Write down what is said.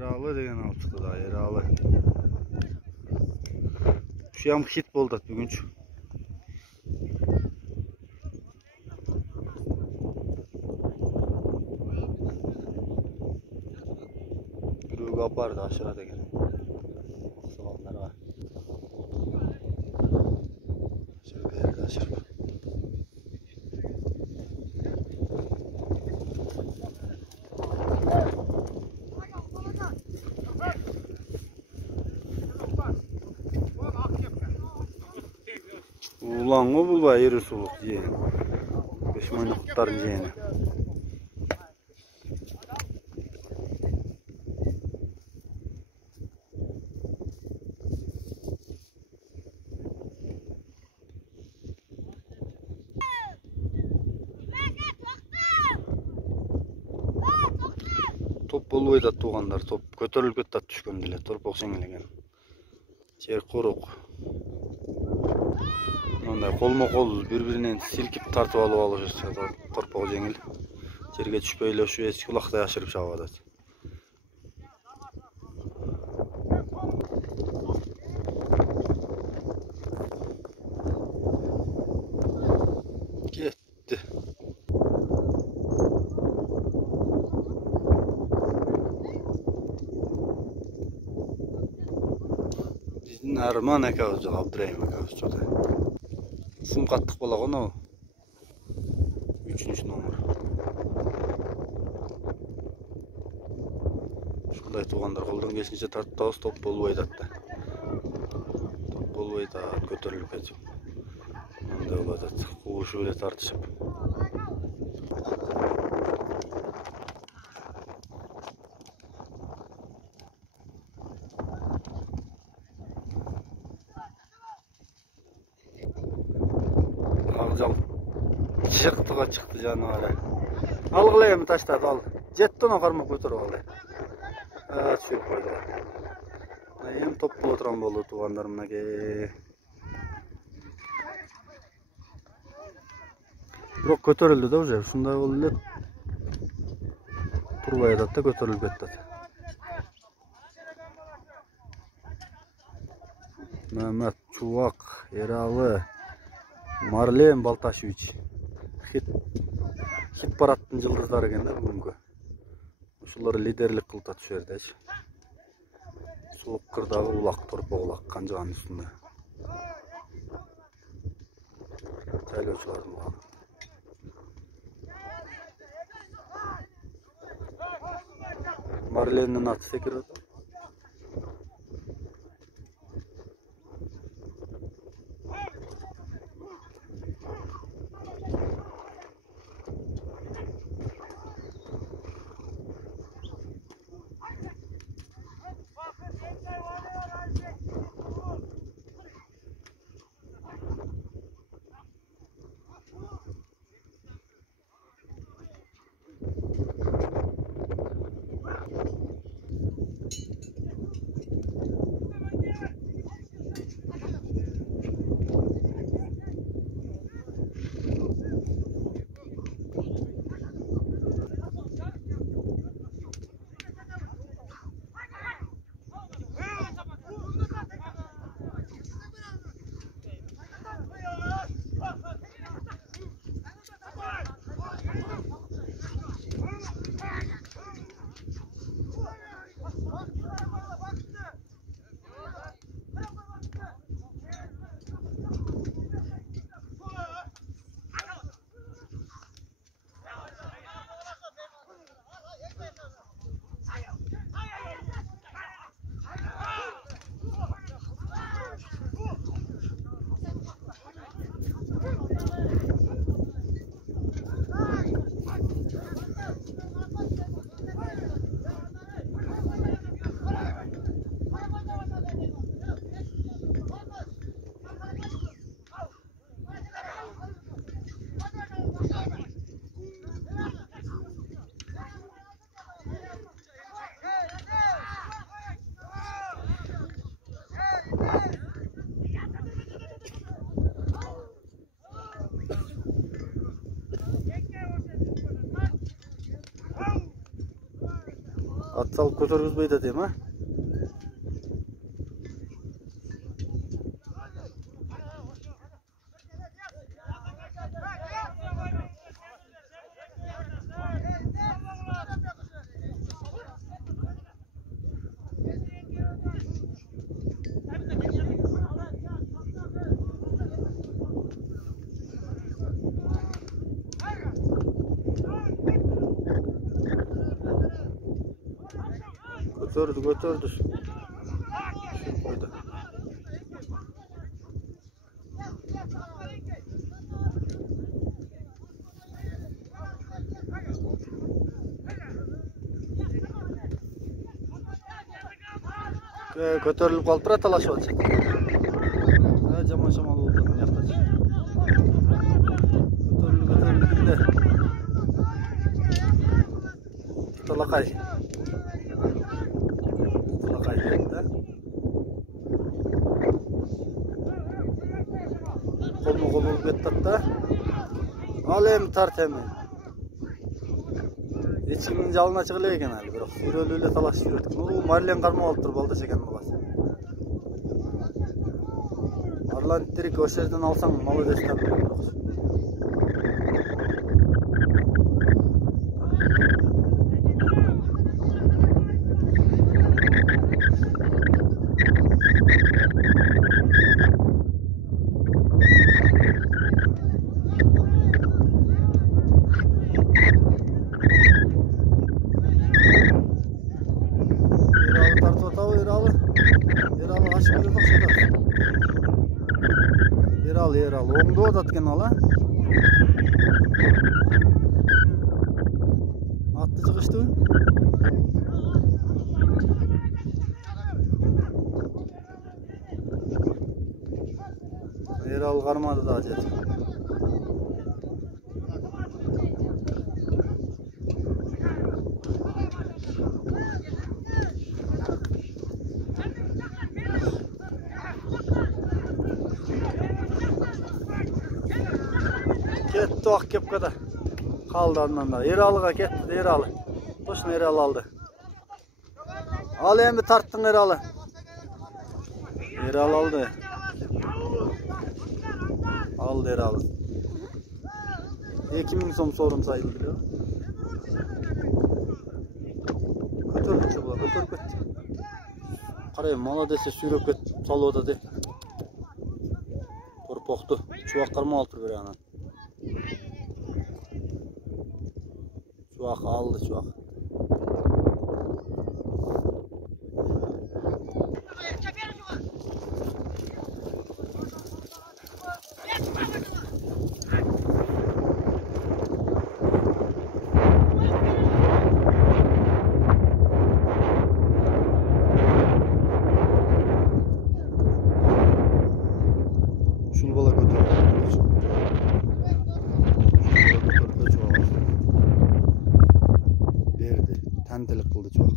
Eralı деген alып çıktı da, eralı. Şu yam hit boldu bugünç. Gürüğü kapardı aşağı degen. Sıvallar var. Aşağı verdi aşağı. Ulan o bulba eri suluk diye. Beş moynukların diyeni. Top bolbay da tuğanlar, top kötörülüp kettat düşkön dile, torpok жеңилеген. Жер курuk. Мындай колмо-кол бири-биринен силкип тартып алып алышат, торпок жеңил. Жерге түшпөй эле ушу эски улактай ашырып чыгып атат. Кетти. Биздин Арман экебиз жок, Абдырайым экебиз жок. Сым каттык болагон о. 3-нчү номер. Ушундай туугандар колдон келишинче тартабыз, топ болбой атат да. Топ болбой да көтөрүлүп кетип. Мындай болуп атат. Куушу эле тартышып. Акжал чыктыга чыкты жаныбары. Алгыла эми таштады, ал. Жеттон кармап көтөрүп алды. Түшүп койду. Эми топ боло турган болду туугандар мынакей. Бирок көтөрүлдү да уже. Ушундай болду эле. Турбай атат да көтөрүлүп кетти. Мамат, Чубак, Эралы, Марлен Балташевич. Хит параттын жылдыздары экен да бүгүнкү. Ушулар лидерлик кылып атат ушул жердечи. Суук кырдагы улак, торпок улак канжыган үстүндө. Жайлоочулардын улагы. Марленин аты секирип атат. салып көтөргүзбөйт атем, а? Götürdü. Koydu. Көтөрүлүп калыптыр, талашып атышат. Жаман шамал болду мынакта. Көтөрүлдү. Талакай. Kolmu bolуп кетти да. Ал эми тарт эми. Эч кимдин жалына чыга элек экен али, бирок сүрөлүп эле талашып жүрөт. Бул марлен кармап алыптыр балдаш экен баласы. Арлан тирик ошол жерден алсаң молодец деп берем. Ерал, оңдо атат экен ала. Атты чыгыштыбы? Ерал кармады да жет. Ketdi ак кепкада. Kaldı andan da. Eralıga ketdi de Eralı. Toşun Eralı aldı. Al endi tarttın Eralı. Eralı aldı. Aldı Eralı. 2000 so'm sorum sayıldı biliyor. Götürdü çubuğa, götürüp ketdi. Qarayın, молодец sürüp ketdi, salıp de. Торпокtu. Çubak karma aldı bir yana. Çubak aldı çubak. Şul bala götürdü. Berdi. Tantilik kıldı çok.